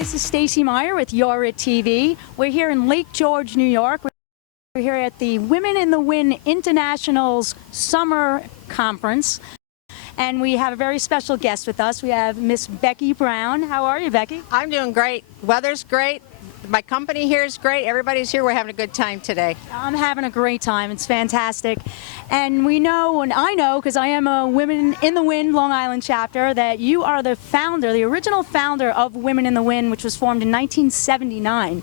this is Stacey Meyer with MeyeRutella TV. We're here in Lake George, New York. We're here at the Women in the Wind International's Summer Conference. And we have a very special guest with us. We have Miss Becky Brown. How are you, Becky? I'm doing great. Weather's great. My company here is great. Everybody's here. We're having a good time today. I'm having a great time. It's fantastic. And we know, and I know, because I am a Women in the Wind Long Island chapter, that you are the founder, the original founder of Women in the Wind, which was formed in 1979.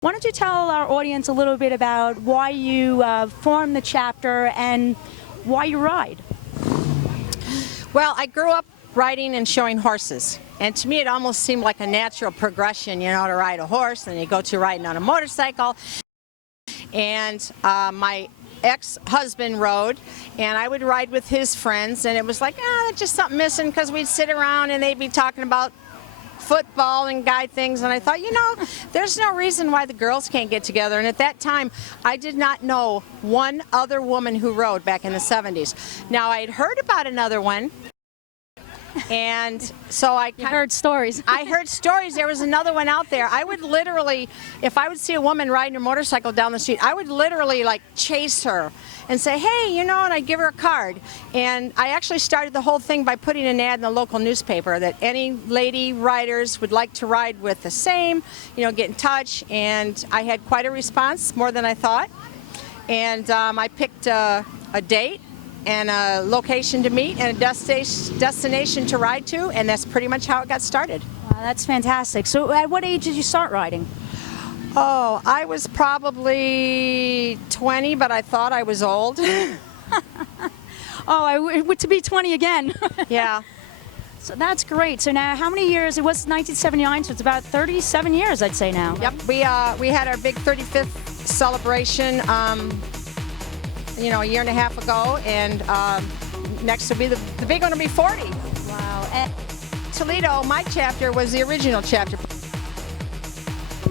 Why don't you tell our audience a little bit about why you formed the chapter and why you ride? Well, I grew up riding and showing horses. And to me, it almost seemed like a natural progression, you know, to ride a horse, and you go to riding on a motorcycle. And my ex-husband rode, and I would ride with his friends, and it was like, there's just something missing, because we'd sit around and they'd be talking about football and guy things, and I thought, you know, there's no reason why the girls can't get together. And at that time, I did not know one other woman who rode back in the 70s. Now, I had heard about another one, and so I heard stories. I heard stories. There was another one out there. I would literally, if I would see a woman riding her motorcycle down the street, I would literally like chase her and say, hey, you know, and I'd give her a card. And I actually started the whole thing by putting an ad in the local newspaper that any lady riders would like to ride with the same, you know, get in touch. And I had quite a response, more than I thought. And I picked a date and a location to meet and a destination to ride to, and that's pretty much how it got started. Wow, that's fantastic. So at what age did you start riding? Oh, I was probably 20, but I thought I was old. To be 20 again. Yeah. So that's great. So now how many years? It was 1979, so it's about 37 years, I'd say now. Yep, we had our big 35th celebration you know, a year and a half ago, and next will be the big one will be 40. Wow. And Toledo, my chapter, was the original chapter.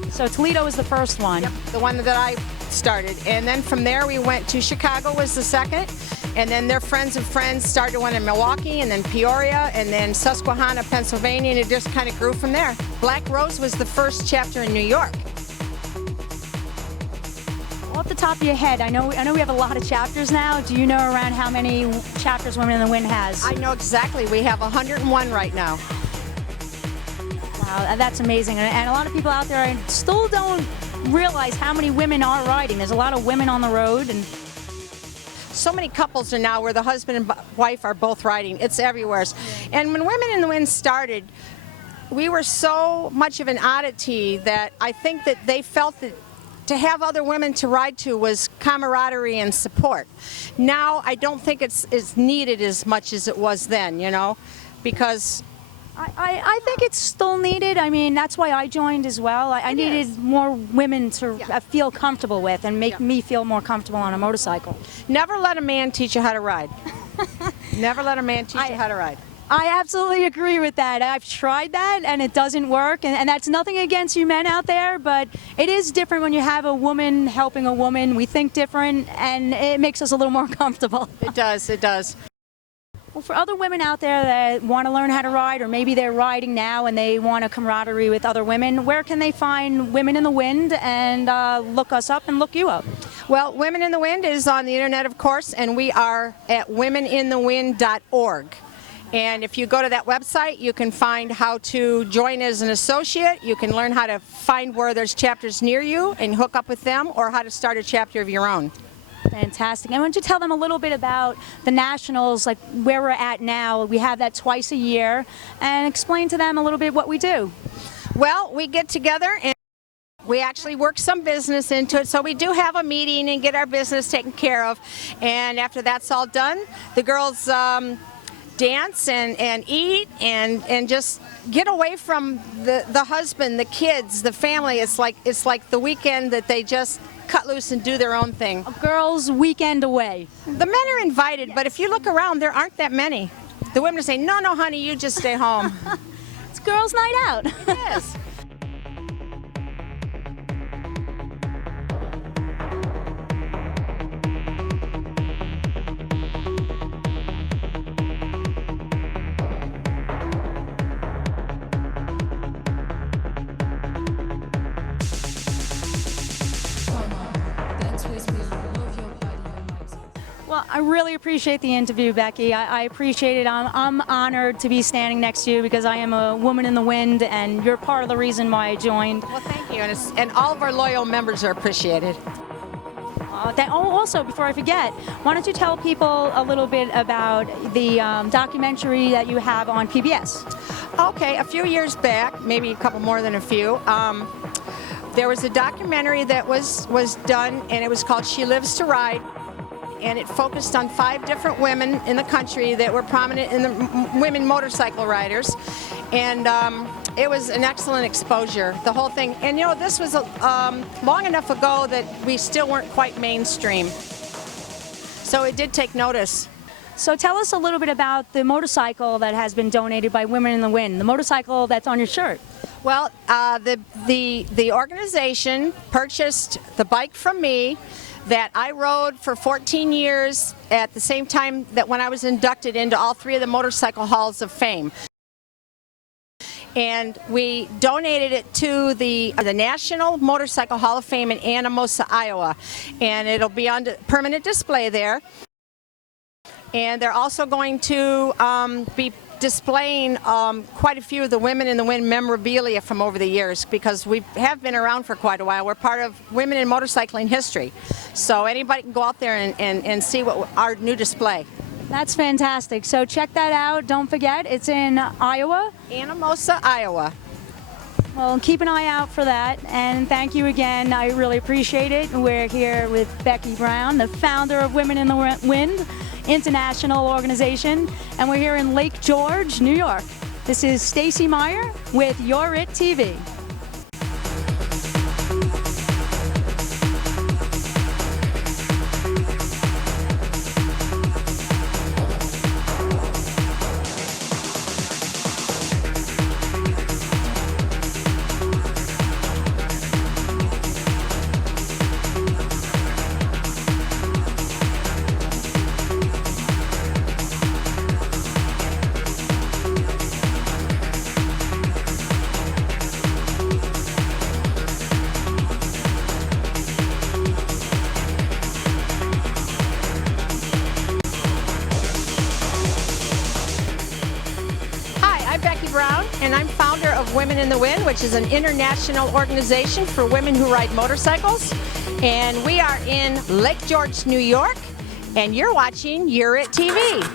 So Toledo was the first one. Yep, the one that I started. And then from there we went to Chicago was the second, and then their friends of friends started one in Milwaukee, and then Peoria, and then Susquehanna, Pennsylvania, and it just kind of grew from there. Black Rose was the first chapter in New York. Off the top of your head, I know we have a lot of chapters now. Do you know around how many chapters Women in the Wind has? I know exactly. We have 101 right now. Wow, that's amazing. And a lot of people out there still don't realize how many women are riding. There's a lot of women on the road. And so many couples are now where the husband and wife are both riding. It's everywhere. And when Women in the Wind started, we were so much of an oddity that I think that they felt that to have other women to ride to was camaraderie and support. Now, I don't think it's needed as much as it was then, you know, because I think it's still needed. I mean, that's why I joined as well. I needed more women to feel comfortable with and make me feel more comfortable on a motorcycle. Never let a man teach you how to ride. Never let a man teach you how to ride. I absolutely agree with that. I've tried that and it doesn't work, and that's nothing against you men out there, but it is different when you have a woman helping a woman. We think different, and it makes us a little more comfortable. It does, it does. Well, for other women out there that want to learn how to ride, or maybe they're riding now and they want a camaraderie with other women, where can they find Women in the Wind and look us up and look you up? Well, Women in the Wind is on the internet, of course, and we are at womeninthewind.org. And if you go to that website, you can find how to join as an associate. You can learn how to find where there's chapters near you and hook up with them, or how to start a chapter of your own. Fantastic. And why don't you tell them a little bit about the Nationals, like where we're at now? We have that twice a year, and explain to them a little bit what we do. Well, we get together and we actually work some business into it, so we do have a meeting and get our business taken care of. And after that's all done, the girls dance and eat and just get away from the husband, the kids, the family. It's like the weekend that they just cut loose and do their own thing. A girls' weekend away. The men are invited, but if you look around, there aren't that many. The women are saying, no, honey, you just stay home. It's girls' night out. It is. I really appreciate the interview, Becky. I appreciate it. I'm honored to be standing next to you because I am a woman in the wind, and you're part of the reason why I joined. Well, thank you, and all of our loyal members are appreciated. Also, before I forget, why don't you tell people a little bit about the documentary that you have on PBS? Okay, a few years back, maybe a couple more than a few, there was a documentary that was done, and it was called She Lives to Ride, and it focused on 5 different women in the country that were prominent in the women motorcycle riders, and it was an excellent exposure, the whole thing. And you know, this was long enough ago that we still weren't quite mainstream, so it did take notice. So tell us a little bit about the motorcycle that has been donated by Women in the Wind, the motorcycle that's on your shirt. Well, the organization purchased the bike from me that I rode for 14 years at the same time that when I was inducted into all 3 of the Motorcycle Halls of Fame. And we donated it to the National Motorcycle Hall of Fame in Anamosa, Iowa. And it'll be on permanent display there. And they're also going to be displaying quite a few of the Women in the Wind memorabilia from over the years, because we have been around for quite a while. We're part of Women in Motorcycling history. So anybody can go out there and see what our new display. That's fantastic. So check that out. Don't forget, it's in Iowa. Anamosa, Iowa. Well, keep an eye out for that. And thank you again. I really appreciate it. We're here with Becky Brown, the founder of Women in the Wind International Organization, and we're here in Lake George, New York. This is Stacey Meyer with You're It TV. Brown, and I'm founder of Women in the Wind, which is an international organization for women who ride motorcycles. And we are in Lake George, New York, and you're watching You're It TV.